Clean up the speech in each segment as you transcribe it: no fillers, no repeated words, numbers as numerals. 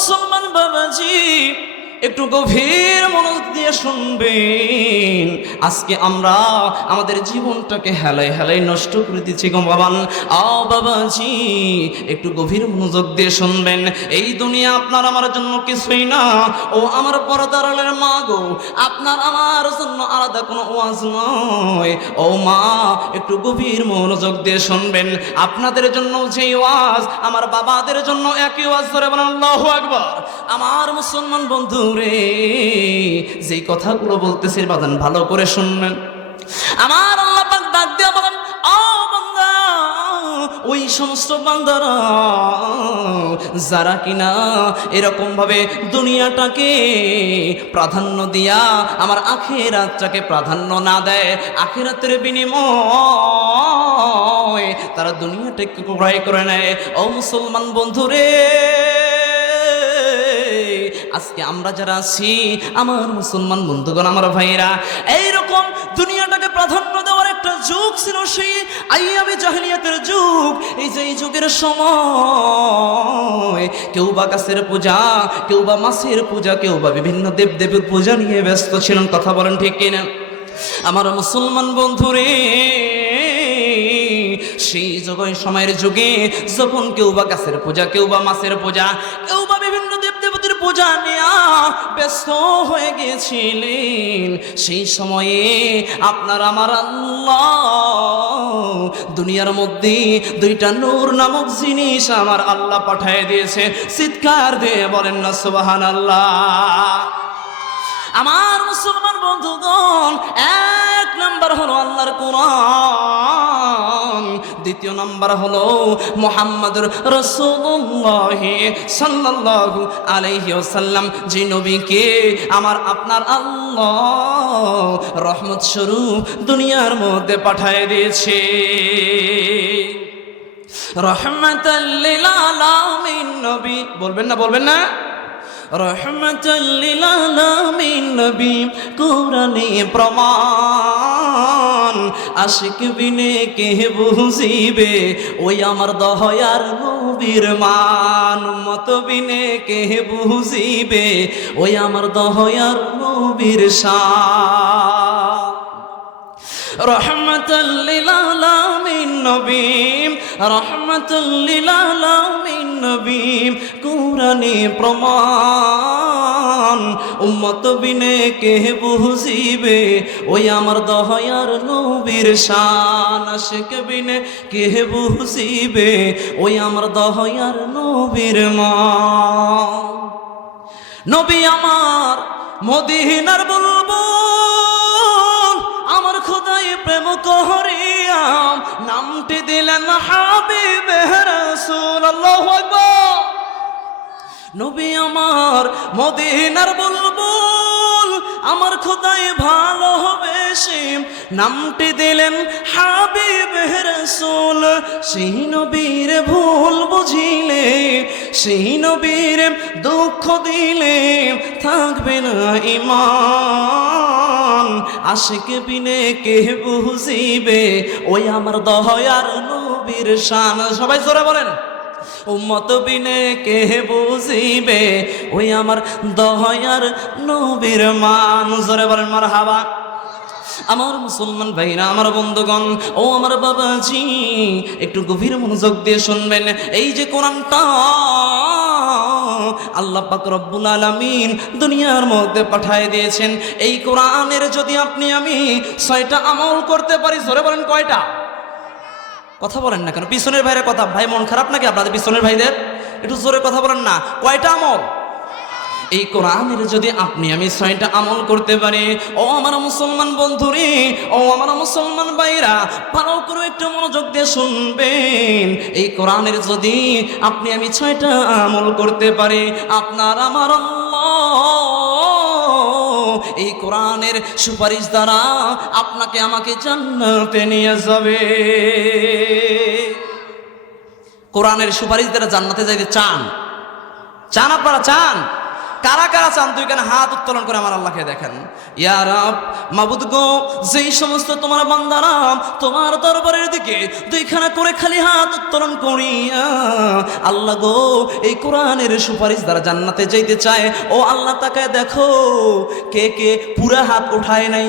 মুসলমান বাবাজি, একটু গভীর মনোযোগ দিয়ে শুনবেন। আজকে আমরা আমাদের জীবনটাকে হেলায় হেলায় নষ্ট করে দিচ্ছি গো বাবান। বাবাজি, একটু গভীর মনোযোগ দিয়ে শুনবেন। এই দুনিয়া আপনার আমার জন্য কিছুই না। ও আমার পর্দার আড়ালের মা গো, আপনার আমার জন্য আলাদা কোনো ওয়াজ নয়। ও মা, একটু গভীর মনোযোগ দিয়ে শুনবেন। আপনাদের জন্য যে ওয়াজ, আমার বাবাদের জন্য একই ওয়াজ। ধরে বলেন আল্লাহু আকবার। আমার মুসলমান বন্ধু রে, যে কথাগুলো বলতেছি বাজান ভালো করে শুনবেন। আমার আল্লাহ পাক ডাক দিয়ে বলেন, ও বান্দা, ওই সমস্ত বান্দারা যারা কিনা এরকম ভাবে দুনিয়াটাকে প্রাধান্য দিয়া আমার আখিরাতটাকে প্রাধান্য না দেয়, আখিরাতের বিনিময় তারা দুনিয়াটাকে ক্রয় করে নেয়। ও মুসলমান বন্ধু রে, আজকে আমরা যারা আছি আমার মুসলমান বন্ধুগণ, আমার ভাইরা, এইরকম দুনিয়াটাকে প্রাধান্য দেওয়ার একটা যুগ ছিল, সেই আইয়ামে জাহেলিয়াতের যুগ। এই যে এই যুগের সময় কেউ বা গাছের পূজা, কেউ বা মাছের পূজা, কেউ বা বিভিন্ন দেবদেবীর পূজা নিয়ে ব্যস্ত ছিলেন। কথা বলেন ঠিক কিনা? আমার মুসলমান বন্ধুরে, সেই সময়ের যুগে যখন কেউ বা গাছের পূজা, কেউ বা মাছের পূজা, কেউ বা বিভিন্ন দেবদেবতীর পূজা নিয়ে ব্যস্ত হয়ে গিয়েছিলেন, সেই সময়ে আপনার আমার আল্লাহ দুনিয়ার মধ্যে দুইটা নূর নামক জিনিস আমার আল্লাহ পাঠিয়ে দিয়েছে। চিৎকার দিয়ে বলেন না সুবহানাল্লাহ। আমার মুসলমান বন্ধুগণ, এক নাম্বার হলো আল্লাহর কোরআন, দ্বিতীয় নাম্বার হলো মুহাম্মদুর রাসূলুল্লাহ সাল্লাল্লাহু আলাইহি ওয়াসাল্লাম, যে নবীকে আমার আপনার আল্লাহ রহমত স্বরূপ দুনিয়ার মধ্যে পাঠিয়ে দিয়েছে। রহমাতাল লিল আলামিন নবী, বলবেন না, বলবেন না? রহমাতাল লিল আলামিন নবী, কোরআনে প্রমাণ, আশিক বিনে কে বুঝিবে ওই আমার দয়ার নবীর মান, উম্মত বিনে কে বুঝিবে ওই আমার দয়ার নবীর শান। রহমাতাল লিল আলামিন নবী, রহমাতাল লিল আলামিন নবী, কোরআনে প্রমাণ, উম্মত বিনে কে বুঝিবে ওই আমার দয়ার নবীর শান, আশিক বিনে কে বুঝিবে ওই আমার দয়ার নবীর মান। নবী আমার মদিনার বুলবুল, আমার খোদাই প্রেম করিয়াম নামটি দিলেন হাবিবে রাসূল। আল্লাহু আকবার। নবী আমার মদিনার বুলবুল, আমার খোদাই ভালোবেসে নামটি দিলেন হাবিবে রাসূল। সেই নবীর ভুল বুঝিলে, সেই নবীর দুঃখ দিলে থাকবে না ঈমান, আশিক বিনে কে বুঝিবে ওই আমার দয়ার নবীর শান। সবাই জোরে বলেন, উম্মত বিনে কে বুঝিবে ওই আমার দয়ার নবীর মান। জোরে বলেন মারহাবা। আমার মুসলমান ভাইরা, আমার বন্ধুগণ, ও আমার বাবাজি, একটু গভীর মনোযোগ দিয়ে শুনবেন। এই যে কোরআনটা আল্লাহ পাক রব্বুল আলামিন দুনিয়ার মধ্যে পাঠিয়ে দিয়েছেন, এই কোরআনের যদি আপনি আমি 6টা আমল করতে পারি, জোরে বলেন কয়টা? কথা বলেন না কেন? পিছনের ভাইয়ের কথা, ভাই মন খারাপ নাকি আপনাদের পিছনের ভাইদের? একটু জোরে কথা বলেন না। কয়টা আমল? এই কোরআনের যদি আপনি আমি 6টা আমল করতে পারি, ও আমার মুসলমান বন্ধুরে, ও আমার মুসলমান ভাইরা, ভালো করে একটু মনোযোগ দিয়ে শুনবেন। এই কোরআনের যদি আপনি আমি 6টা আমল করতে পারি, আপনার আমার আল্লাহ এই কোরআনের সুপারিশ দ্বারা আপনাকে আমাকে জান্নাতে নিয়ে যাবে। কোরআনের সুপারিশ দ্বারা জান্নাতে যাইতে চান? চান আপনারা? চান? কারা কারা চান তুই কেন হাত উত্তোলন করে আমার আল্লাহকে দেখেন। ইয়া রব, মাবুদ গো, যেই সমস্ত তোমার বান্দারা তোমার দরবারের দিকে দুইখানা করে খালি হাত উত্তোলন করিয়া আল্লাহ গো এই কোরআনের সুপারিশ দ্বারা জান্নাতে যাইতে চায়, ও আল্লাহ তাকায় দেখো কে কে পুরা হাত উঠায় নাই।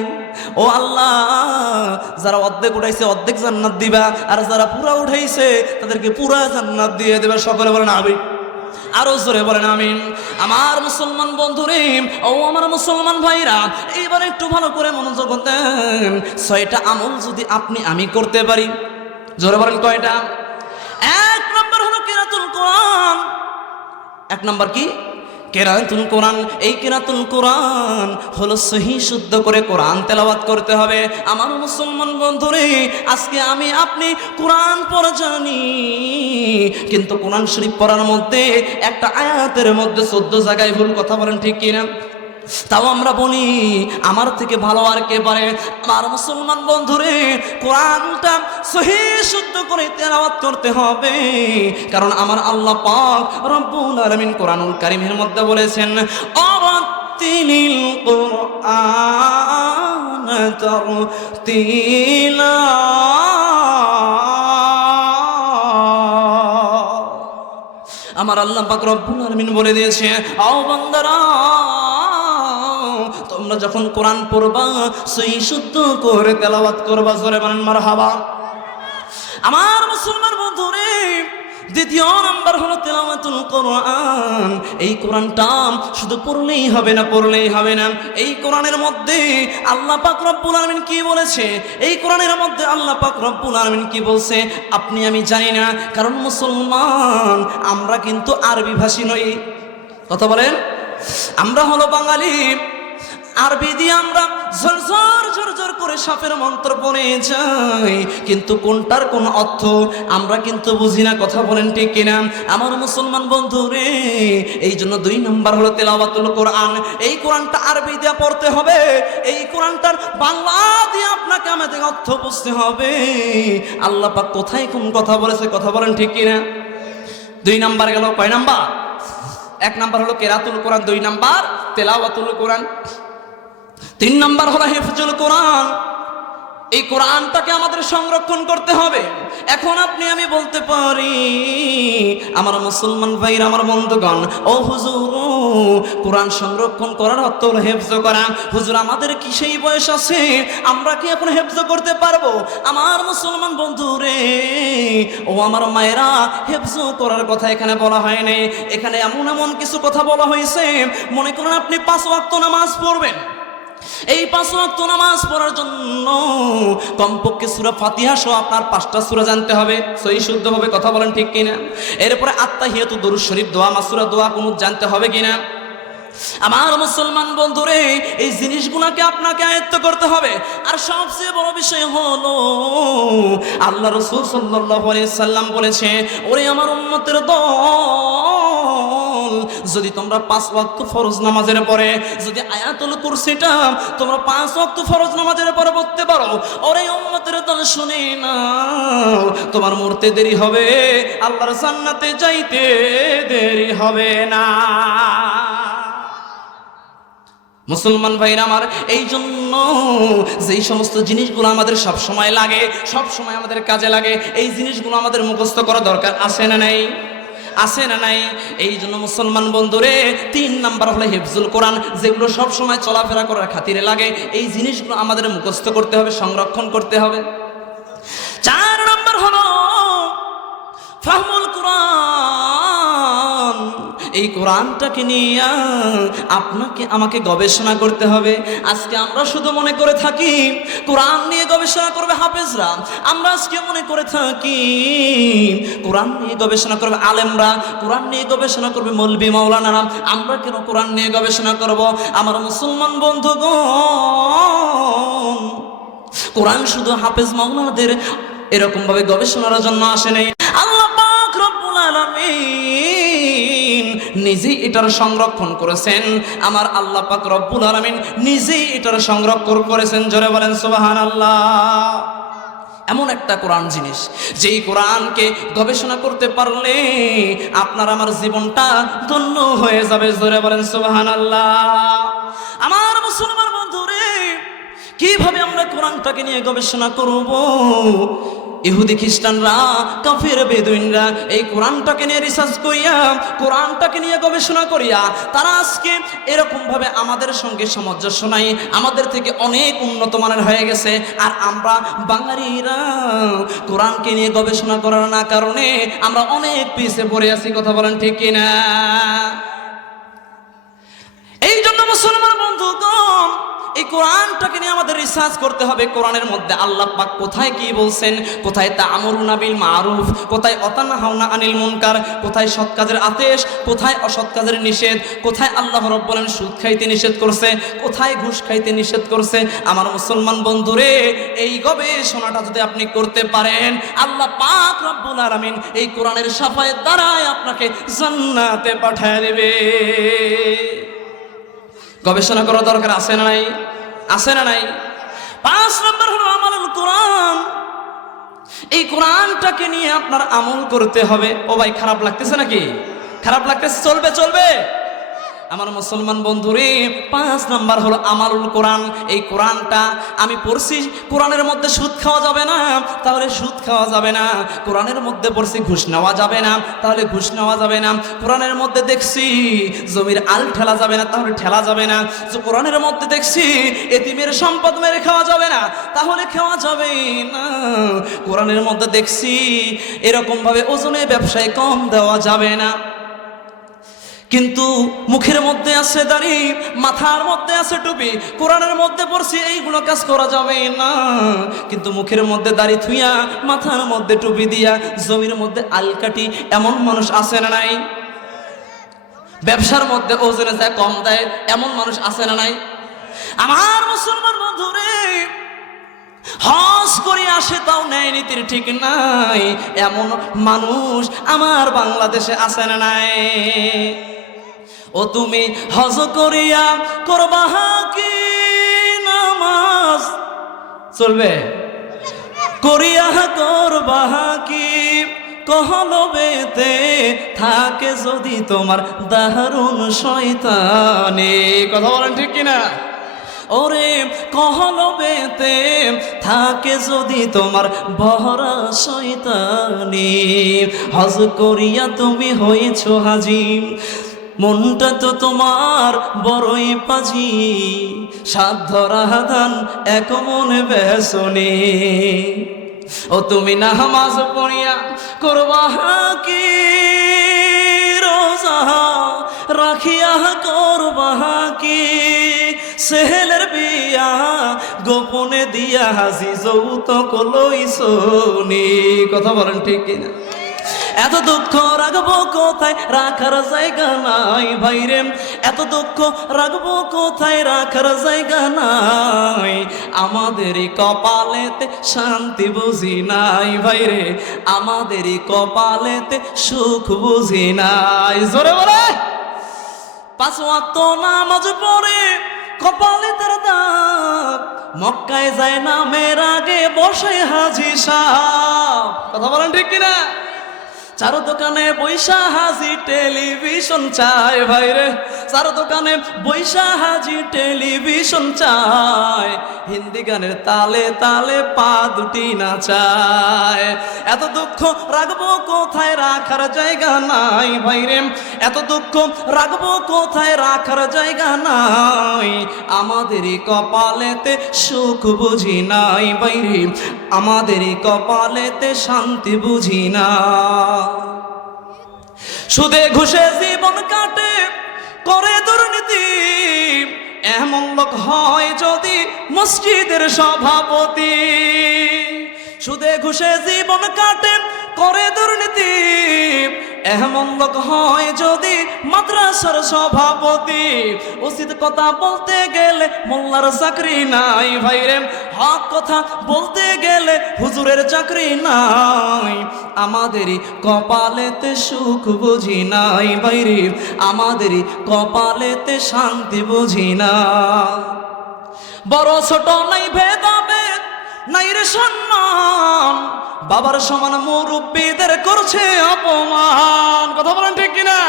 ও আল্লাহ, যারা অর্ধেক উঠাইছে অর্ধেক জান্নাত দিবা, আর যারা পুরা উঠাইছে তাদেরকে পুরা জান্নাত দিয়ে দেবে। সকলে বলেন আমিন, আরো জোরে বলেন আমিন। আমার মুসলমান বন্ধুরে, ও আমার মুসলমান ভাইরা, এইবার একটু ভালো করে মনোযোগ দেন। 6টা আমল যদি আপনি আমি করতে পারি, জোরে বলেন কয়টা? 1 নম্বর হলো কিরাতুল কোরআন। 1 নম্বর কি? কেরাতুল কোরআন। এই কেরাতুল কোরআন হলো সহি শুদ্ধ করে কোরআন তেলাওয়াত করতে হবে। আমার মুসলমান বন্ধুরে, আজকে আমি আপনি কোরআন পড়া জানি, কিন্তু কোরআন শরীফ পড়ার মধ্যে একটা আয়াতের মধ্যে 14 জায়গায় ভুল। কথা বলেন ঠিক কিনা? তাও আমরা বলি আমার থেকে ভালো আর কে পারে? আমার মুসলমান বন্ধুরে, কোরআনটা সহি শুদ্ধ করে তেলাওয়াত করতে হবে, কারণ আমার আল্লাহ পাক রব্বুল আলামিন কোরআনুল কারীমের মধ্যে বলেছেন, অরাতিলিল কোরআন তারতিলা। আমার আল্লাহ পাক রব্বুল আলামিন বলে দিয়েছে, ও বান্দারা, তোমরা যখন কোরআন পড়বা সহি শুদ্ধ করে তেলাওয়াত করবা। জোরে বলেন মারহাবা। আমার মুসলমান বন্ধুরে, 2 নাম্বার হলো তেলাওয়াতুল কোরআন। এই কোরআনটা শুধু পড়লেই হবে না, পড়লেই হবে না। এই কোরআনের মধ্যে আল্লাহ পাক রব্বুল আলামিন কি বলেছে, এই কোরআনের মধ্যে আল্লাহ পাক রব্বুল আলামিন কি বলছে আপনি আমি জানি না, কারণ মুসলমান আমরা কিন্তু আরবি ভাষী নই। কথা বলেন, আমরা হলো বাঙালি। আরবি দিয়ে আমরা ঝরঝর ঝরঝর করে সাপের মন্ত্র পড়ে যাই, কিন্তু কোনটার কোন অর্থ আমরা কিন্তু বুঝি না। কথা বলেন ঠিক কিনা? আমার মুসলমান বন্ধু রে, এই জন্য 2 নম্বর হলো তেলাওয়াতুল কোরআন। এই কোরআনটা আরবি দিয়ে পড়তে হবে, এই কোরআনটার বাংলা দিয়ে আপনাকে আমাদের অর্থ বুঝতে হবে। আল্লাহ পাক কোথায় কোন কথা বলেছে, কথা বলেন ঠিক কিনা? 2 নাম্বার গেল। কয় নাম্বার? 1 নাম্বার হলো কেরাতুল কোরআন, 2 নাম্বার তেলাওয়াতুল কোরআন, 3 নাম্বার হলো হিফজুল কোরআন। এই কোরআনটাকে আমাদের সংরক্ষণ করতে হবে। এখন আপনি আমি বলতে পারি, আমার মুসলমান ভাইরা, আমার বন্ধুগণ, ও হুজুর, কোরআন সংরক্ষণ করার অর্থ হলো হেফজ করা। হুজুর, আমাদের কি সেই বয়স আছে? আমরা কি এখন হেফজ করতে পারবো? আমার মুসলমান বন্ধু রে, ও আমার মায়েরা, হেফজ করার কথা এখানে বলা হয় নাই। এখানে এমন এমন কিছু কথা বলা হয়েছে। মনে করেন আপনি 5 ওয়াক্ত নামাজ পড়বেন। এই 5 ওয়াক্ত নামাজ পড়ার জন্য কমপক্ষে সূরা ফাতিহা সহ আপনার 5টা সূরা জানতে হবে, সহি শুদ্ধ হবে। কথা বলেন ঠিক কিনা? এরপরে আত্তাহিয়াতু, দরুদ শরীফ, দোয়া, মাসুরা, দোয়া, কুনুত জানতে হবে কিনা? আমার মুসলমান বন্ধুরে, এই জিনিসগুলোকে আপনাকে আয়ত্ত করতে হবে। আর সবচেয়ে বড় বিষয় হলো, আল্লাহ রাসূল সাল্লাল্লাহু আলাইহি সাল্লাম বলেছে, ওরে আমার উম্মতের দল, যদি তোমরা 5 ওয়াক্ত ফরজ নামাজের পরে যদি আয়াতুল কুরসিটা তোমরা 5 ওয়াক্ত ফরজ নামাজের পরে পড়তে পারো, ওরে উম্মতের দল শুনে নাও, তোমার মরতে দেরি হবে, আল্লাহর জান্নাতে যাইতে দেরি হবে না। মুসলমান ভাইরা আমার, এই জন্য যেই সমস্ত জিনিসগুলো আমাদের সব সময় লাগে, সব সময় আমাদের কাজে লাগে, এই জিনিসগুলো আমাদের মুখস্থ করা দরকার আছে না নাই? আছে না নাই? এই জন্য মুসলমান বন্ধুরে, 3 নাম্বার হলো হিফজুল কোরআন, যেগুলো সব সময় চলাফেরা করার খাতিরে লাগে। এই জিনিসগুলো আমাদের মুখস্থ করতে হবে, সংরক্ষণ করতে হবে। 4 নাম্বার হলো ফাহমুল কোরআন। এই কোরআনটাকে নিয়ে আপনাকে আমাকে গবেষণা করতে হবে। আজকে আমরা শুধু মনে করে থাকি কোরআন নিয়ে গবেষণা করবে হাফেজরা, আমরা আজকে মনে করে থাকি কোরআন নিয়ে গবেষণা করবে আলেমরা, কোরআন নিয়ে গবেষণা করবে মৌলবি মাওলানারা। আমরা কেন কোরআন নিয়ে গবেষণা করব? আমার মুসলমান বন্ধুগণ, কোরআন শুধু হাফেজ মাওলানাদের এরকম ভাবে গবেষণার জন্য আসে নাই। আল্লাহ পাক রব্বুল আলামিন নিজেই এটার সংরক্ষণ করেছেন। আমার আল্লাহ পাক রব্বুল আলামিন নিজেই এটার সংরক্ষণ করেছেন। জোরে বলেন সুবহানাল্লাহ। এমন একটা কোরআন জিনিস, যেই কোরআনকে গবেষণা করতে পারলে আপনার আমার জীবনটা ধন্য হয়ে যাবে। জোরে বলেন সুবহানাল্লাহ। আমার মুসলমান বন্ধুরে, কিভাবে আমরা কোরআনটাকে নিয়ে গবেষণা করব? ইহুদি খ্রিস্টানরা, কাফির বেদুইনরা এই কোরআনটাকে নিয়ে রিসার্চ করিয়া, কোরআনটাকে নিয়ে গবেষণা করিয়া তারা আজকে এরকম ভাবে আমাদের সঙ্গে সামঞ্জস্য নাই, আমাদের থেকে অনেক উন্নত মানের হয়ে গেছে। আর আমরা বাঙালিরা কোরআনকে নিয়ে গবেষণা করার না কারণে আমরা অনেক পিছিয়ে পড়ে আছি। কথা বলেন ঠিক কিনা? এই জন্য মুসলমান বন্ধুগণ, এই কোরআনটাকে নিয়ে আমাদের রিসার্চ করতে হবে। কোরআনের মধ্যে আল্লাহ পাক কোথায় কি বলছেন, কোথায় তা'মুরুনা বিল মারুফ, কোথায় অতানহাউনা আনিল মুনকার, কোথায় সৎ কাজের আদেশ, কোথায় অসৎ কাজের নিষেধ, কোথায় আল্লাহ রাব্বুল বলেন সুদ খাইতে নিষেধ করছে, কোথায় ঘুষ খাইতে নিষেধ করছে। আমার মুসলমান বন্ধুরে, এই গবেষণাটা যদি আপনি করতে পারেন, আল্লাহ পাক রব্বুল আলামিন এই কোরআনের শাফায়েত দ্বারাই আপনাকে জান্নাতে পাঠিয়ে দেবে। গবেষণা করার দরকার আছে না নাই? আছে না নাই? 5 নম্বর হলো আমলুল কোরআন। এই কোরআনটাকে নিয়ে আপনার আমল করতে হবে। ও ভাই, খারাপ লাগতেছে নাকি? খারাপ লাগতেছে? চলবে চলবে। আমার মুসলমান বন্ধুরে, 5 নাম্বার হলো আমালুল কোরআন। এই কোরআনটা আমি পড়ছি, কোরআনের মধ্যে সুদ খাওয়া যাবে না, তাহলে সুদ খাওয়া যাবে না। কোরআনের মধ্যে পড়ছি ঘুষ নেওয়া যাবে না, তাহলে ঘুষ নেওয়া যাবে না। কোরআনের মধ্যে দেখছি জমির আল ঠেলা যাবে না, তাহলে ঠেলা যাবে না। কোরআনের মধ্যে দেখছি এতিমের সম্পদ মেরে খাওয়া যাবে না, তাহলে খাওয়া যাবে না। কোরআনের মধ্যে দেখছি এরকম ভাবে ওজনে ব্যবসায় কম দেওয়া যাবে না, কিন্তু মুখের মধ্যে আছে দাড়ি, মাথার মধ্যে আছে টুপি, কোরআনের মধ্যে পড়ছি এইগুলো কাজ করা যাবে না। কিন্তু মুখের মধ্যে দাড়ি থুইয়া, মাথার মধ্যে টুপি দিয়া, জমির মধ্যে আলকাটি এমন মানুষ আছে না নাই? ব্যবসার মধ্যে ওজনে যায় কম দেয় এমন মানুষ আছে না নাই? আমার মুসলমান বন্ধুরে, হজ করে আসে তাও ন্যায় নীতির ঠিক নাই এমন মানুষ আমার বাংলাদেশে আছে না নাই? ও তুমি হজ করিয়া করবা কি নামাজ? চলবে? করিয়া করবা কি কহলবেতে থাকে যদি তোমার দারুণ শয়তানে? কথা বলেন ঠিক কিনা? ওরে কহলবেতে থাকে যদি তোমার ভরা শয়তানি, হজ করিয়া তুমি হয়েছ হাজি, মনটা তো তোমার বড়ই পাজি, সাধ্য রাহাদান এক মনে বেসনে। ও তুমি নামাজ পড়িয়া করবা কি রোজা রাখিয়া করবা কি সেহেলের বিয়া গোপনে দিয়া হাজি যৌতুক লইছনি? কথা বলেন ঠিক কিনা? এত দুঃখ রাখবো কোথায়, রাখার জায়গা নাই ভাইরে। এত দুঃখ রাখবো কোথায়, রাখার জায়গা নাই। আমাদেরই কপালেতে শান্তি বুঝি নাই ভাইরে, আমাদেরই কপালেতে সুখ বুঝি নাই। জোরে বলে 5 ওয়াক্ত নামাজ পড়ে কপালে তার দাগ, মক্কায় যায় নামের আগে বসে হাজি সাহেব। কথা বলেন ঠিক কিনা? চার দোকানে বৈশা হাজি টেলিভিশন চায় ভাইরে, চার দোকানে বৈশা হাজি টেলিভিশন চায়, হিন্দি গানের তালে তালে পা দুটি নাচায়। এত দুঃখ রাখবো কোথায়, রাখার জায়গা নাই ভাইরে। এত দুঃখ রাখবো কোথায়, রাখার জায়গা নাই। আমাদেরই কপালেতে সুখ বুঝি নাই ভাইরে, আমাদেরই কপালেতে শান্তি বুঝি না। সুদে ঘুষে জীবন কাটে করে দুর্নীতি, এমন লোক হয় যদি মসজিদের সভাপতি। সুদে ঘুষে জীবন কাটে করে দুর্নীতি, এমন লোক হয় যদি মাদ্রাসার সভাপতি। উচিত কথা বলতে গেলে মোল্লার চাকরি নাই ভাইরে, হক কথা বলতে গেলে হুজুরের চাকরি নাই। আমাদেরই কপালেতে সুখ বুঝি নাই ভাইরে, আমাদেরই কপালেতে শান্তি বুঝি না। বড় ছোট নাই ভেদাভেদ নাই রে সম্মান, বাবার সমান মুরব্বীদের করছে অপমান। কথা বলেন ঠিক কিনা?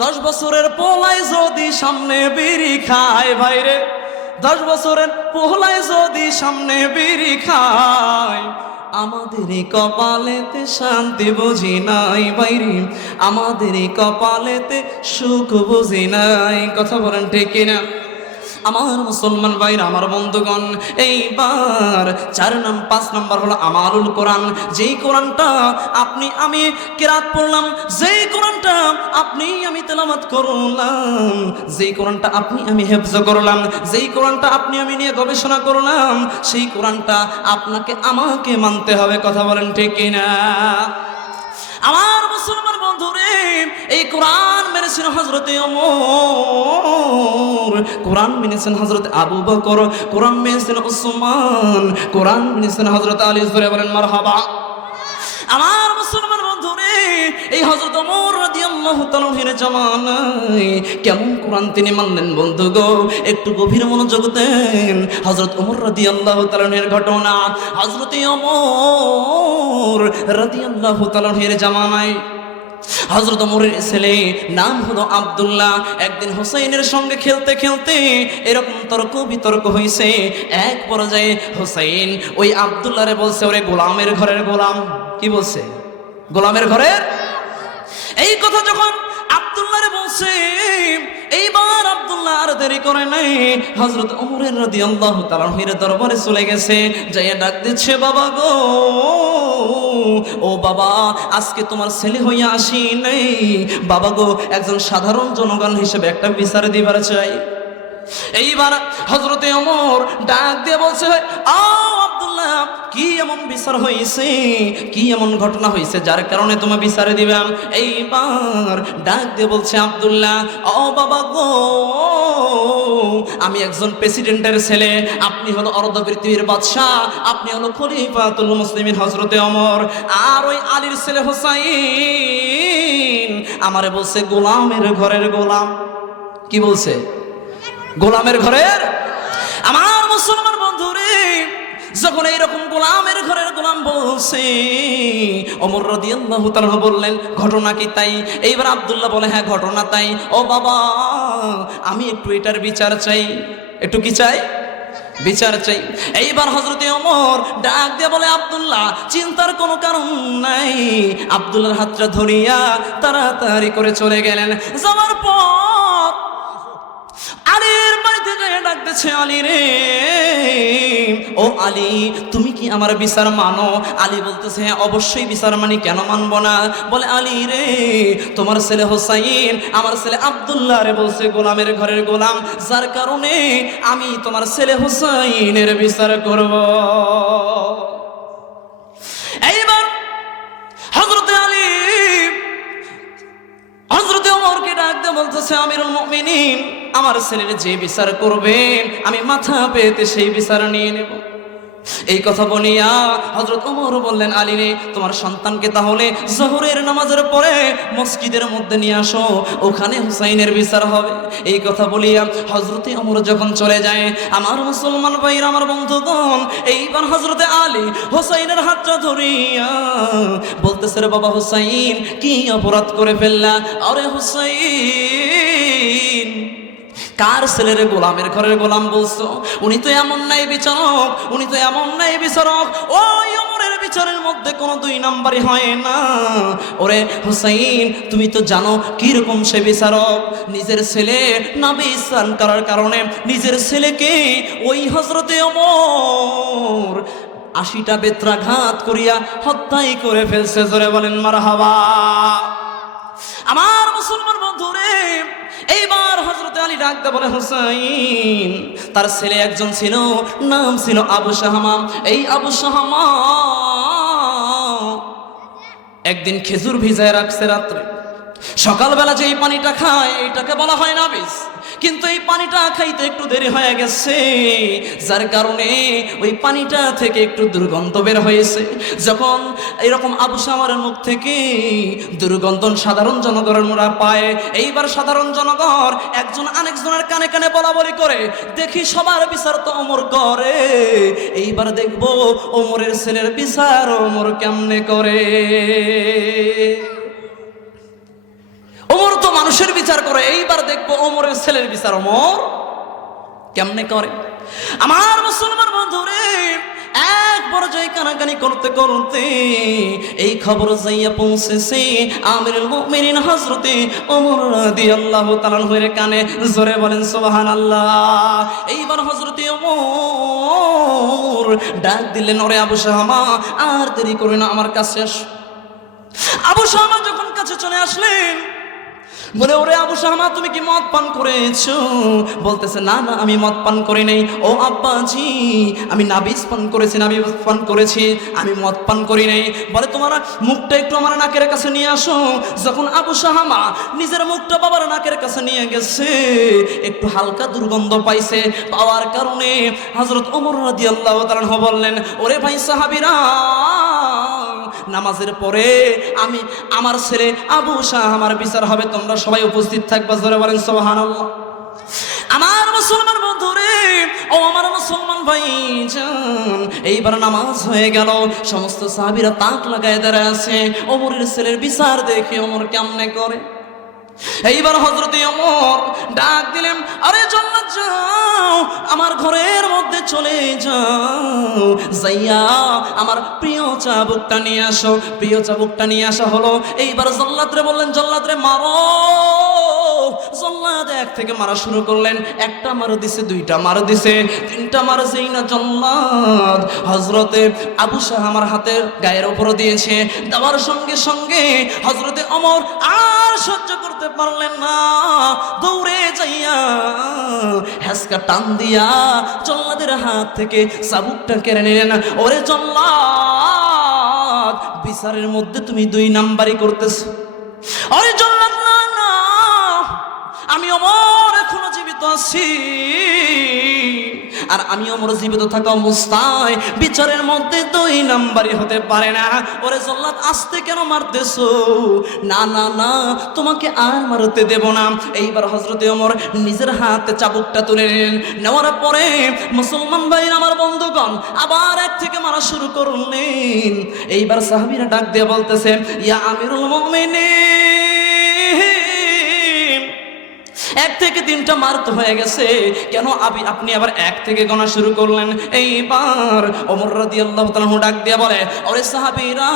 10 বছরের পোলাই যদি সামনে বিড়ি খায় ভাইরে, 10 বছরের পোলাই যদি সামনে বিড়ি খায়, আমাদের কপালেতে শান্তি বুঝি নাই ভাইরে, আমাদের কপালেতে সুখ বুঝি নাই। কথা বলেন ঠিক কিনা? আমার মুসলমান ভাইরা, আমার বন্ধুগণ, এইবার 5 নম্বর হলো আমালুল কোরআন। যেই কোরআনটা আপনি আমি কিরাত পড়লাম, যেই কোরআনটা আপনি আমি তেলাওয়াত করলাম, যেই কোরআনটা আপনি আমি হেফজ করলাম, যেই কোরআনটা আপনি আমি নিয়ে গবেষণা করলাম, সেই কোরআনটা আপনাকে আমাকে মানতে হবে। কথা বলেন ঠিক কিনা? আমার মুসলমান বন্ধুরে, এই কোরআন মেনেছেন হযরতে ওমর, কোরআন মেনেছেন হযরতে আবু বকর, কোরআন মেনেছেন উসমান, কোরআন মেনেছেন হযরত আলী। জোরে বলেন মারহাবা। আমার মুসলমান বন্ধুরে, এই হযরত ওমর রাদিয়াল্লাহু তাআলা এর জামানায় কেমন কোরআন তিনি মানলেন বন্ধু গো, একটু গভীর মনোযোগ দেন। হযরত ওমর রাদিয়াল্লাহু তাআলা এর ঘটনা। হযরত ওমর রাদিয়াল্লাহু তাআলা এর জামানায় হযরত ওমরের ছেলে নাম হলো আব্দুল্লাহ, একদিন হুসাইনের সঙ্গে খেলতে খেলতে এরকম তর্ক বিতর্ক হয়েছে। এক পর্যায়ে হুসাইন ওই আব্দুল্লাহরে বলছে, ওরে গোলামের ঘরের গোলাম। কি বলছে? গোলামের ঘরের। এই কথা যখন আব্দুল্লাহরে বলছে, এইবার আব্দুল্লাহ আর দেরি করে নাই, হযরত ওমর রাদিয়াল্লাহু তাআলা এর দরবারে চলে গেছে, যাইয়া ডাক দিচ্ছে, বাবা গো, ও বাবা, আজকে তোমার ছেলে হইয়া আসি নাই বাবা গো, একজন সাধারণ জনগণ হিসেবে একটা বিচার দিবার চাই। এইবার হযরতে ওমর ডাক দিয়ে বলছে, আব্দুল্লাহ, কি এমন বিচার হয়েছে, কি এমন ঘটনা হয়েছে যার কারণে তোমার বিচারে দিবাম? এইবার ডাক দিয়ে বলছে আব্দুল্লাহ, ও বাবা গো, আমি একজন প্রেসিডেন্টের ছেলে, আপনি হলো অর্ধ পৃথিবীর বাদশাহ, আপনি হলো খলিফাতুল মুসলিমিন হযরতে ওমর, আর ওই আলীর ছেলে হুসাইন আমারে বলছে গোলামের ঘরের গোলাম। কি বলছে? গোলামের ঘরের। আমার মুসলমান বন্ধুরে, যখন এইরকম গোলামের ঘরের গোলাম বলছে, ওমর রাদিয়াল্লাহু তাআলা বললেন, ঘটনা কি তাই? এইবার আব্দুল্লাহ বলে, হ্যাঁ ঘটনা তাই। ও বাবা, আমি একটু এটার বিচার চাই। একটু কি চাই? বিচার চাই। এইবার হযরতে ওমর ডাক দিয়ে বলে, আব্দুল্লাহ, চিন্তার কোনো কারণ নাই। আব্দুল্লাহর হাতটা ধরিয়া তাড়াতাড়ি করে চলে গেলেন। যাওয়ার পর আলীর বাড়িতে গিয়ে ডাকতেছে, আলী রে, ও আলী, তুমি কি আমার বিচার মানো? আলী বলতেছে, হ্যাঁ অবশ্যই বিচার মানি, কেন মানবো না? বলে, আলী রে, তোমার ছেলে হুসাইন আমার ছেলে আব্দুল্লাহ রে বলছে গোলামের ঘরের গোলাম, যার কারণে আমি তোমার ছেলে হুসাইনের বিচার করব। এইবার হযরতে আলী হযরতে ওমরকে ডাক দিয়ে বলতেছে, আমিরুল মুমিনিন, আমার ছেলের যে বিচার করবেন আমি মাথা পেতে সেই বিচার নিয়ে নেব। এই কথা বলিয়া হযরত ওমর বললেন, আলী রে, তোমার সন্তানকে তাহলে জোহরের নামাজের পরে মসজিদের মধ্যে নিয়ে আসো, ওখানে হুসাইনের বিচার হবে। এই কথা বলিয়া হযরতে ওমর যখন চলে যায়, আমার মুসলমান ভাইরা, আমার বন্ধুগণ, এইবার হযরতে আলী হুসাইনের হাতটা ধরিয়া বলতেছে, রে বাবা হুসাইন, কি অপরাধ করে ফেললা? আরে হুসাইন, কার ছেলের গোলামের ঘরের গোলাম বলছো? উনি তো এমন নাই বিচারক, উনি তো এমন নাই বিচারক, ওই ওমরের বিচারের মধ্যে কোনো 2 নাম্বারই হয় না। ওরে হুসাইন, তুমি তো জানো কিরকম সে বিচারক। নিজের ছেলে না বিচার করার কারণে নিজের ছেলেকে ওই হযরতে ওমর 80টা বেত্রাঘাত করিয়া হত্যাই করে ফেলছে। জোরে বলেন মারহাবা। আমার মুসলমান বন্ধুরে, এইবার হযরতে আলী ডাকতে বলে, হুসাইন, তার ছেলে একজন ছিল, নাম ছিল আবু শাহামা। এই আবু শাহামা একদিন খেজুর ভিজায় রাখছে রাত্রে, সকালবেলা যে এই পানিটা খায় এটাকে বলা হয় নাবিস। কিন্তু এই পানিটা খাইতে একটু দেরি হয়ে গেছে, যার কারণে ওই পানিটা থেকে একটু দুর্গন্ধ বের হয়েছে। যখন এরকম আবু শামারের মুখ থেকে দুর্গন্ধ সাধারণ জনগণরা পায়, এইবার সাধারণ জনগণ একজন আরেকজনের কানে কানে বলা বলি করে, দেখি সবার বিচার তো ওমর করে, এইবার দেখবো ওমরের ছেলের বিচার ওমর কেমনে করে। ওমর তো মানুষের বিচার করে, এইবার দেখবো ওমরের ছেলের বিচার ওমর কেমনে করে। আমার মুসলমান বন্ধুরে, এক পর্যায়ে কানাকানি করতে করতে এই খবর যাইয়া পৌঁছেছে আমিরুল মুমিনিন হযরতে ওমর রাদিয়াল্লাহু তাআলা এর কানে। জোরে বলেন সুবহানাল্লাহ। এইবার হযরতে ওমর ডাক দিলেন, ওরে আবু শামা, আর দেরি করে না, আমার কাছে আস। আবু শামা যখন কাছে চলে আসলেন, বলে, ওরে আবু শামা, তুমি কি মদ পান করেছো? বলতেছে, না না, আমি মদ পান করি নাই। ও আব্বাজি, আমি নাবিজ পান করেছি, নাবিজ পান করেছি, আমি মদ পান করি নাই। বলে, তোমার মুখটা একটু আমার নাকের কাছে নিয়ে আসো। যখন আবু শামা নিজের মুখটা বাবার নাকের কাছে নিয়ে গেছে, একটু হালকা দুর্গন্ধ পাইছে, পাওয়ার কারণে হযরত ওমর রাদিয়াল্লাহু তাআলা বললেন, ওরে ভাই সাহাবীরা, নামাজের পরে আমি আমার ছেলে আবু শামার বিচার হবে, তোমরা সবাই উপস্থিত থাকবা। জোরে বলেন সুবহানাল্লাহ। আমার মুসলমান বন্ধুরে, ও আমার মুসলমান ভাইজান, এইবার নামাজ হয়ে গেল, সমস্ত সাহাবীরা তাক লাগায় দাঁড়ায় আছে ওমরের ছেলের বিচার দেখে ওমর কেমনে করে। এইবার হযরতে ওমর ডাক দিলেন, আরে জল্লাদ যাও, আমার ঘরের মধ্যে চলে যাও, যাইয়া আমার প্রিয় চাবুকটা নিয়ে আসো। প্রিয় চাবুকটা নিয়ে আসা হলো। এইবার জল্লাদরে বললেন, জল্লাদরে মারো। জল্লাদ এক থেকে মারা শুরু করলেন। একটা মার দিছে, দুইটা মার দিছে, তিনটা মার যেই না জল্লাদ হযরতে আবু শামার হাতের গায়ের উপর দিয়েছে, দেওয়ার সঙ্গে সঙ্গে হযরতে ওমর আর সহ্য করতে পারলেন না, দৌড়ে যাইয়া হ্যাসকা টান দিয়া জল্লাদের হাত থেকে চাবুকটা কেড়ে নিলেন। ওরে জল্লাদ, বিচারের মধ্যে তুমি 2 নাম্বারই করতেছো। ওরে জল্লাদ, না না, আমি ওমর এখনো জীবিত আছি, আর আমি ওমর জীবিত থাকা অবস্থায় বিচারের মধ্যে 2 নাম্বারই হতে পারে না। ওরে জল্লাদ, আস্তে কেন মারতেছো? না না না, তোমাকে আর মারতে দেব না। এইবার হযরতে ওমর নিজের হাতে চাবুকটা তুলে নিলেন। নেওয়ার পরে মুসলমান ভাই আমার বন্ধুগণ আবার এক থেকে মারা শুরু করলেন। এইবার সাহাবীরা ডাক দিয়ে বলতেছে, ইয়া আমিরুল মুমিনিন, 1 থেকে 3টা মার তো হয়ে গেছে, কেন আপনি আবার 1 থেকে গোনা শুরু করলেন? এইবার ওমর রাদিয়াল্লাহু তাআলা ডাক দিয়ে বলে, ওরে সাহাবীরা,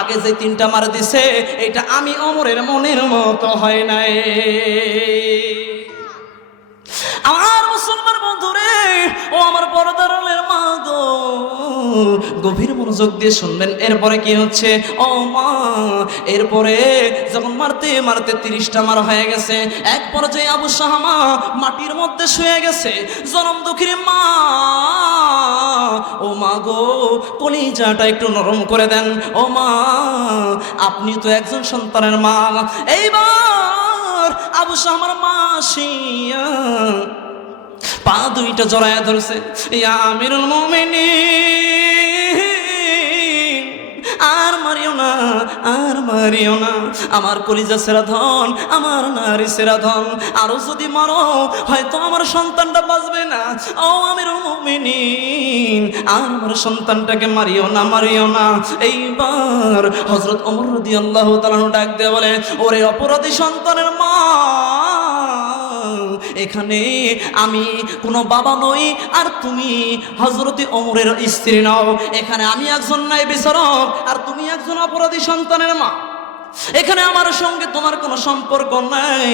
আগে যে 3টা মার দিছে, এটা আমি ওমরের মনের মতো হয় নাই। আমার মুসলমান বন্ধুরে, ও আমার পরদারের মা গো, গভীর মনোযোগ দিয়ে শুনবেন। এরপরে কি হচ্ছে? ও মা, এরপরে যখন মারতে মারতে 30টা মার হয়ে গেছে, এক পর্যায়ে আবু শামা মাটির মধ্যে শুয়ে গেছে। জনম দুঃখীর মা, ও মা গো, কলিজাটা একটু নরম করে দেন। ও মা, আপনি তো একজন সন্তানের মা। এইবার আবু শামার মা শিয়া পা 2টা জড়ায়া ধরছে। ইয়া আমিরুল মুমিনিন, আর মারিও না, আর মারিও না, আমার কলিজা সেরা ধন, আমার নারী সেরা ধন, আরো যদি মারো হয়তো আমার সন্তানটা বাঁচবে না। ও আমিরুল মুমিনিন, আর আমার সন্তানটাকে মারিও না, মারিও না। এইবার হযরত ওমর রাদিয়াল্লাহু তাআলা ডাক দিয়ে বলে, ওরে অপরাধী সন্তানের মা, এখানে আমি কোনো বাবা নই, আর তুমি হযরতে ওমরের স্ত্রী নও। এখানে আমি একজন ন্যায় বিচারক, আর তুমি একজন অপরাধী সন্তানের মা। এখানে আমার সঙ্গে তোমার কোনো সম্পর্ক নাই,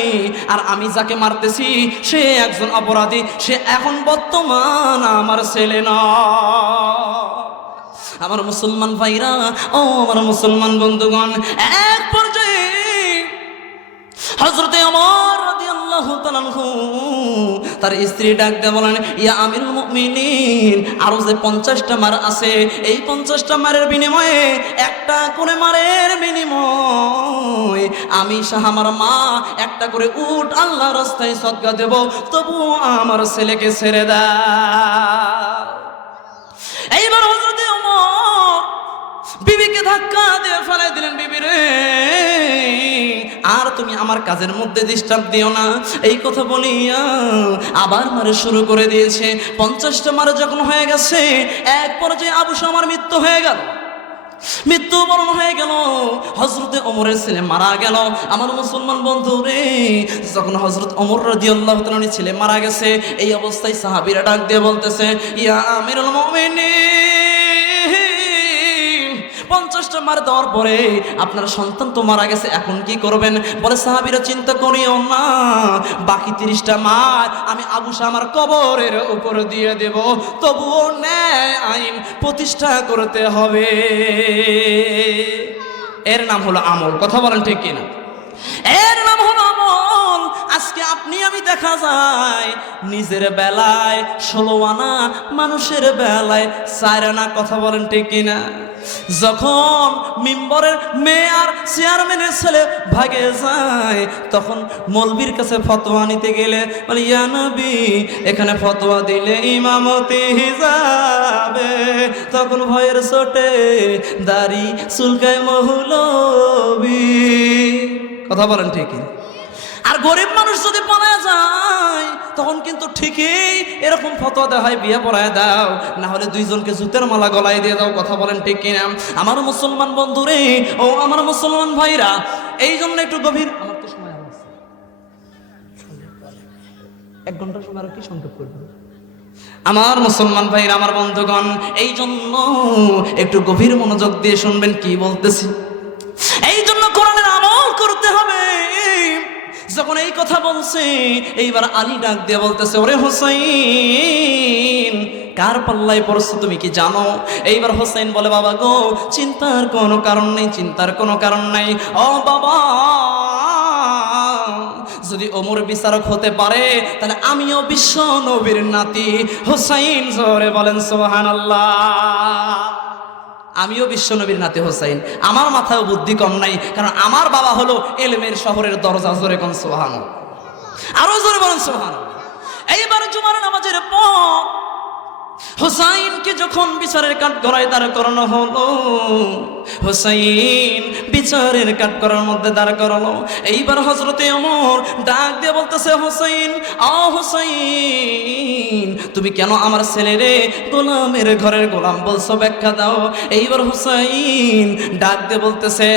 আর আমি যাকে মারতেছি সে একজন অপরাধী, সে এখন বর্তমান আমার ছেলে না। আমার মুসলমান ভাইরা, ও আমার মুসলমান বন্ধুগণ, এক পর্যায়ে হযরতে ওমর রাদিয়াল্লাহু তাআলা তার স্ত্রী ডাক দিয়ে বলেন, ইয়া আমিরুল মুমিনিন, আরো যে 50টা মার আছে, এই 50টা মারের বিনিময়ে একটা করে মারের বিনিময় আমি শাহ আমার মা একটা করে উট আল্লাহর রাস্তায় সদকা দেব, তবু আমার ছেলেকে ছেড়ে দাও। এইবার হযরত ওমর বিবিকে ধাক্কা দিয়ে ফেলাই দিলেন, বিবি রে, আর তুমি আমার কাজের মধ্যে ডিস্টার্ব দিও না। এই কথা বলিয়া আবার মারে শুরু করে দিয়েছে। 50টা মারে যখন হয়ে গেছে, এক পর্যায়ে আবু শামার মৃত্যু হয়ে গেল, মৃত্যুবরণ হয়ে গেল। হযরতে ওমরের ছেলে মারা গেল। আমার মুসলমান বন্ধু রে, যখন হযরত ওমর রাদিয়াল্লাহু তাআলা ছেলে মারা গেছে, এই অবস্থায় সাহাবীরা ডাক দিয়ে বলতেছে, ইয়া আমিরুল মুমিনিন, 50টা মার দেওয়ার পরে আপনার সন্তান তো মারা গেছে, এখন কি করবেন? বলে সাহাবীরা, চিন্তা করিও না, বাকি 30টা মার আমি আবু শামার কবরের উপর দিয়ে দেব, তবুও ন্যায় আইন প্রতিষ্ঠা করতে হবে। এর নাম হলো আমল। কথা বলেন ঠিক কিনা? এর নাম হলো আমল। আজকে আপনি আমি দেখা যায় নিজের বেলায় 16 আনা, মানুষের বেলায় 4 আনা। কথা বলেন ঠিক কিনা? যখন মিম্বরের মেয়র চেয়ারম্যানের ছেলে ভাগে যায়, তখন মৌলবীর কাছে ফতোয়া নিতে গেলে বলে, ইয়া নবী, এখানে ফতোয়া দিলে ইমামতি হিজাবে, তখন ভয়ের চোটে দাড়ি চুলকায় মৌলবী। কথা বলেন ঠিকই। আর গরিব মানুষ যদি পড়া যায়, তখন কিন্তু ঠিকই এরকম ফতোয়া দেওয়া হয়, বিয়ে পড়ায় দাও, না হলে 2 জনকে জুতের মালা গলায় দিয়ে দাও। কথা বলেন ঠিক কিনা? আমার মুসলমান বন্ধুরে ও আমার মুসলমান ভাইরা, এই জন্য একটু গভীর, আমার তো সময় আছে, 1 ঘন্টার সময় আর কি সংক্ষেপ করবো। আমার মুসলমান ভাইরা, আমার বন্ধুগণ, এই জন্য একটু গভীর মনোযোগ দিয়ে শুনবেন কি বলতেছি। এই জন্য কোরআনের আমল করতে হবে। যখন এই কথা বলছে, এইবার আলী ডাক দিয়ে বলতেছে, ওরে হোসাইন, কার পাল্লায় পড়ছো তুমি কি জানো? এইবার হোসেন বলে, বাবা গো, চিন্তার কোনো কারণ নেই, চিন্তার কোনো কারণ নাই। ও বাবা, যদি ওমর বিচারক হতে পারে, তাহলে আমিও বিশ্ব নবীর নাতি হোসাইন। জোরে বলেন সুবহানাল্লাহ। আমিও বিশ্ব নবীর নাতি হোসাইন। আমার মাথায় বুদ্ধি কম নাই, কারণ আমার বাবা হলো এলমের শহরের দরজা। জোরে কোন সুবহানাল্লাহ, আরো জোরে বলেন সুবহানাল্লাহ। এইবার জুমার নামাজের পর হোসাইনকে যখন বিচারের কাঠগড়ায় দাঁড় করানো হলো, হোসাইন বিচারের কাঠগড়ার মধ্যে দাঁড় করানো। এইবার হযরতে ওমর ডাক দিয়ে বলতেছে, হোসাইন, হোসাইন, তুমি কেন আমার ছেলেরে গোলামের ঘরের গোলাম বলছো? ব্যাখ্যা দাও। এইবার হোসাইন ডাক দিয়ে বলতেছে,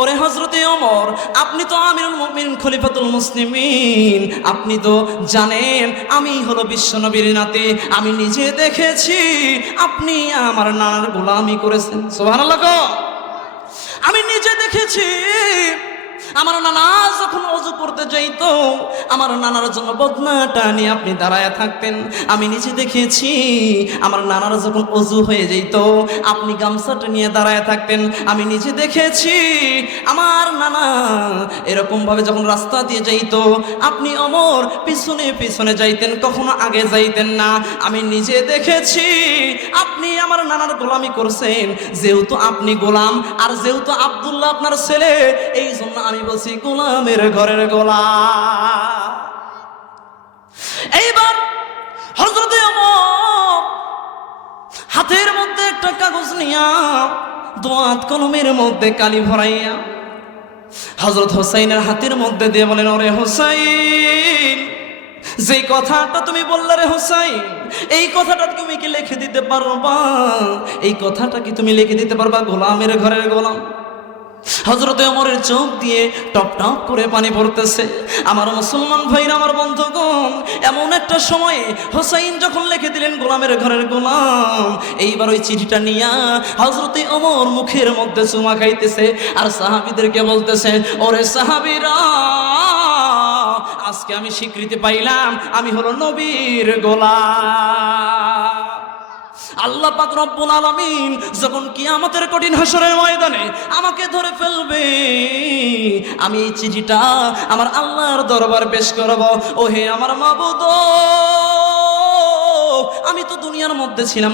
ওরে হযরতে ওমর, আপনি তো আমিরুল মুমিনিন, খলিফাতুল মুসলিমিন, আপনি তো জানেন আমি হলো বিশ্বনবীর নাতি। আমি নিজে দেখেছি আপনি আমার নানার গোলামি করেছেন। সুবহানাল্লাহ। আমি নিজে দেখেছি আমার নানা যখন ওযু করতে যাইতো, আমার নানার জন্য বদনাটা নিয়ে আপনি দাঁড়ায় থাকতেন। আমি নিজে দেখেছি আমার নানার যখন ওযু হয়ে যেত, আপনি গামছাটা নিয়ে দাঁড়ায় থাকতেন। আমি নিজে দেখেছি আমার নানা এরকম ভাবে যখন রাস্তা দিয়ে যাইতো, আপনি ওমর পিছনে পিছনে যাইতেন, কখনো আগে যাইতেন না। আমি নিজে দেখেছি আপনি আমার নানার গোলামি করছেন। যেহেতু আপনি গোলাম, আর যেহেতু আব্দুল্লাহ আপনার ছেলে, এই জন্য আমি বলছি গোলামের ঘরের গোলাম। এইবার হযরতে ওমর হাতের মধ্যে একটা কাগজ নিয়া, দোয়াত কলমের মধ্যে কালি ভরাইয়া হযরত হোসাইনের হাতের মধ্যে দিয়ে বলেন, ওরে হোসাইন, যেই কথাটা তুমি বললে রে হোসাইন, এই কথাটা তুমি কি লিখে দিতে পারবা? এই কথাটা কি তুমি লিখে দিতে পারবা? গোলামের ঘরের গোলাম। হযরতে ওমরের চোখ দিয়ে টপ টপ করে পানি পড়তেছে। আমার মুসলমান ভাইরা, আমার বন্ধুগণ, এমন একটা সময়ে হোসাইন যখন লিখে দিলেন গোলামের ঘরের গোলাম, এইবার ওই চিঠিটা নিয়া হযরতে ওমর মুখের মধ্যে চুমা খাইতেছে, আর সাহাবীদেরকে বলতেছে, ওরে সাহাবীরা, আজকে আমি স্বীকৃতি পাইলাম আমি হলো নবীর গোলাম। আল্লাহ পাক রব্বুল আলামিন যখন কিয়ামতের কঠিন হাসরের ময়দানে আমাকে ধরে ফেলবে, আমি এই চিঠিটা আমার আল্লাহর দরবার পেশ করব। ও হে আমার মাবুদ, আমি তো দুনিয়ার মধ্যে ছিলাম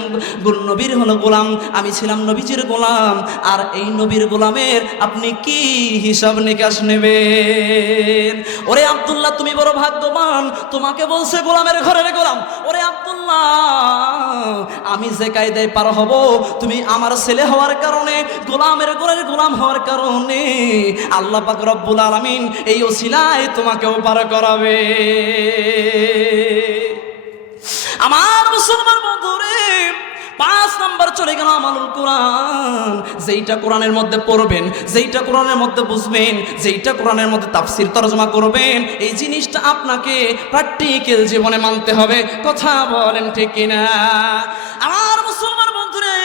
নবীর হলো গোলাম, আমি ছিলাম নবীজির গোলাম, আর এই নবীর গোলামের আপনি কি হিসাব নিকাশ নেবেন? ওরে আব্দুল্লাহ, তুমি বড় ভাগ্যবান, তোমাকে বলছে গোলামের ঘরের গোলাম। ওরে আব্দুল্লাহ, আমি যে কায়দায় পার হব, তুমি আমার ছেলে হওয়ার কারণে, গোলামের ঘরের গোলাম হওয়ার কারণে আল্লাহ পাক রব্বুল আলামিন এই ওসিলায় তোমাকেও পার করাবে। আমার মুসলমান বন্ধুরে, 5 নাম্বার চলে গেল আমানুল কোরআন। যেইটা কোরআনের মধ্যে পড়বেন, যেইটা কোরআনের মধ্যে বুঝবেন, যেইটা কোরআনের মধ্যে তাফসীর তরজমা করবেন, এই জিনিসটা আপনাকে প্র্যাকটিক্যাল জীবনে মানতে হবে। কথা বলেন ঠিক কিনা? আমার মুসলমান বন্ধুরে,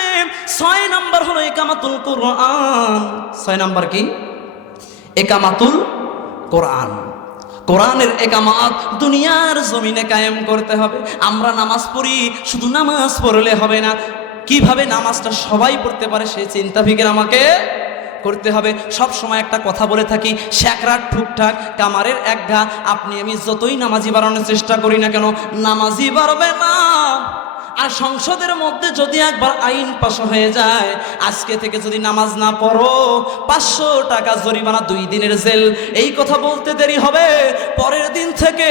6 নাম্বার হলো ইকামাতুল কোরআন। 6 নাম্বার কি? ইকামাতুল কোরআন। কোরআনের একামাত দুনিয়ার জমিনে কায়েম করতে হবে। আমরা নামাজ পড়ি, শুধু নামাজ পড়লে হবে না, কিভাবে নামাজটা সবাই পড়তে পারে সেই চিন্তা ফিকির আমাকে করতে হবে। সব সময় একটা কথা বলে থাকি, শ্যাকরাট ঠুকঠাক কামারের এক ঘা। আপনি আমি যতই নামাজি বাড়ানোর চেষ্টা করি না কেন, নামাজি বাড়বে না। আর সংসদের মধ্যে যদি একবার আইন পাশ হয়ে যায়, আজকে থেকে যদি নামাজ না পড়ো 500 টাকা জরিমানা, 2 দিনের জেল। এই কথা বলতে দেরি হবে, পরের দিন থেকে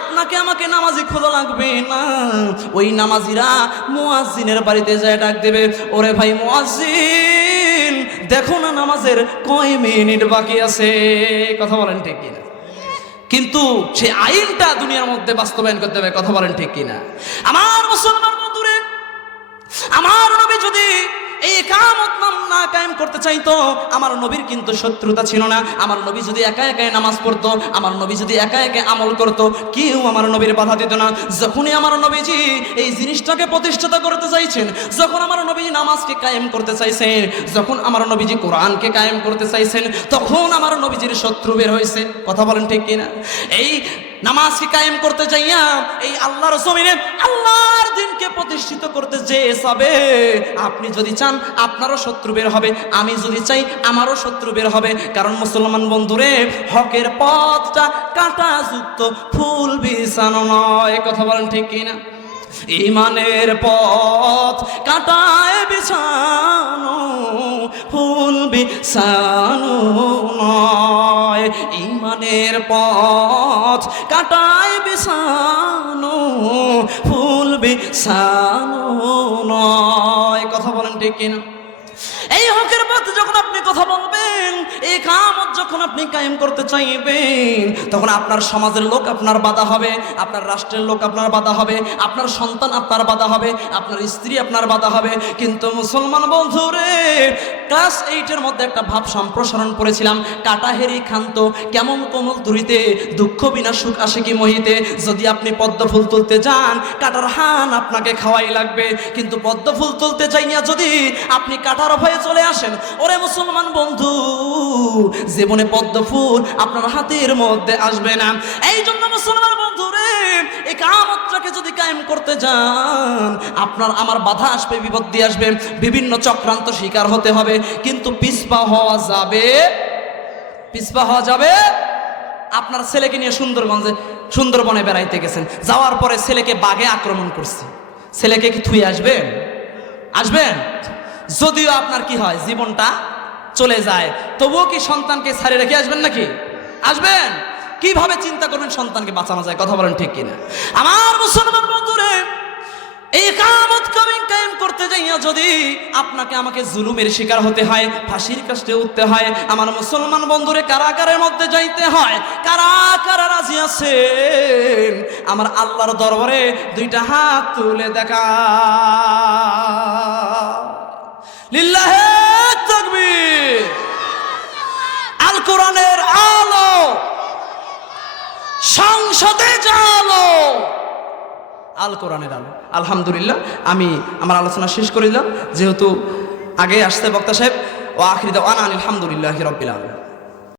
আপনাকে আমাকে নামাজি খোঁজা লাগবে না। ওই নামাজিরা মুয়াজ্জিনের বাড়িতে যায় ডাক দেবে, ওরে ভাই মুয়াজ্জিন, দেখো না নামাজের কয় মিনিট বাকি আছে। কথা বলেন ঠিক কিনা? কিন্তু সেই আইনটা দুনিয়ার মধ্যে বাস্তবায়ন করতে হবে। কথা বলেন ঠিক কিনা? আমার মুসলমান বন্ধুরে, আমার নবী যদি এই ইকামত না কায়েম করতে চাইতো, আমার নবীর কিন্তু শত্রুতা ছিল না। আমার নবী যদি একা একাই নামাজ পড়তো, আমার নবী যদি একা একা আমল করতো, কেউ আমার নবীর বাধা দিত না। যখনই আমার নবীজি এই জিনিসটাকে প্রতিষ্ঠাতা করতে চাইছেন, যখন আমার নবীজি নামাজকে কায়েম করতে চাইছেন, যখন আমার নবীজি কোরআনকে কায়েম করতে চাইছেন, তখন আমার নবীজির শত্রু বের হয়েছে। কথা বলেন ঠিক কিনা? এই নামাজকে কায়েম করতে চাইয়া এই আল্লাহর জমিনে আল্লাহর দ্বীনকে প্রতিষ্ঠিত করতে যে যাবে, আপনি যদি চান আপনারও শত্রু বের হবে, আমি যদি চাই আমারও শত্রু বের হবে। কারণ মুসলমান বন্ধুরে, হকের পথটা কাঁটাযুক্ত ফুল বিছানো নয়। কথা বলেন ঠিক কিনা? ইমানের পথ কাঁটায় বিছানো, ফুল বিছানো নয়। ইমানের পথ কাঁটায় বিছানো, ফুল বিছানো নয়। কথা বলেন ঠিক কিনা? এই হকের পথে যখন আপনি কথা বলবেন, এই কামত যখন আপনি কায়েম করতে চাইবেন, তখন আপনার সমাজের লোক আপনার বাধা হবে, আপনার রাষ্ট্রের লোক আপনার বাধা হবে, আপনার সন্তান আপনার বাধা হবে, আপনার স্ত্রী আপনার বাধা হবে। কিন্তু মুসলমান বন্ধুরে, ক্লাস 8-এর মধ্যে একটা ভাব সম্প্রসারণ করেছিলাম, কাটাহেরি খান্ত কেমন কোমল তুরিতে, দুঃখ বিনা সুখ আসে কি মহিতে। যদি আপনি পদ্ম ফুল তুলতে যান, কাটার হান আপনাকে খাওয়াই লাগবে। কিন্তু পদ্ম ফুল তুলতে চাইয়া যদি আপনি কাটার ভয়ে চলে আসেন, ওরে মুসলমান বন্ধু, জীবনে পদ্ম ফুল আপনার হাতের মধ্যে আসবে না। এই জন্য মুসলমান বন্ধুরে, এই কামতটাকে যদি কায়েম করতে যান, আপনার আমার বাধা আসবে, বিপত্তি আসবে, বিভিন্ন চক্রান্ত শিকার হতে হবে। কিন্তু পিছপা হওয়া যাবে, পিছপা হওয়া যাবে। আপনার ছেলেকে নিয়ে সুন্দরবনে বেড়াইতে গেছেন, যাওয়ার পরে ছেলেকে বাঘে আক্রমণ করছে, ছেলেকে কি থুয়ে আসবেন? আসবেন? যদিও আপনার কি হয়, জীবনটা চলে যায়, তবুও কি সন্তানকে ছাড়ে রেখে আসবেন নাকি? আসবেন? কিভাবে চিন্তা করবেন সন্তানকে বাঁচানো যায়? কথা বলেন ঠিক কিনা? আমার মুসলমান বন্ধুরে, এই কামত কায়েম করতে যাইয়া যদি আপনাকে আমাকে জুলুমের শিকার হতে হয়, ফাঁসির কাছে উঠতে হয়, আমার মুসলমান বন্ধুরে কারাগারের মধ্যে যাইতে হয়, কারা কারা রাজি আছেন আমার আল্লাহর দরবারে 2টা হাত তুলে দেখা? লিল্লাহে তাকবীর। আল কোরআনের আলো, সংসদে জালো, আল কোরআনের আলো। আলহামদুলিল্লাহ, আমি আমার আলোচনা শেষ করে দিলাম, যেহেতু আগে আসতে বক্তা সাহেব। ও আখির দাওয়ানা আলহামদুলিল্লাহি রাব্বিল আলামিন।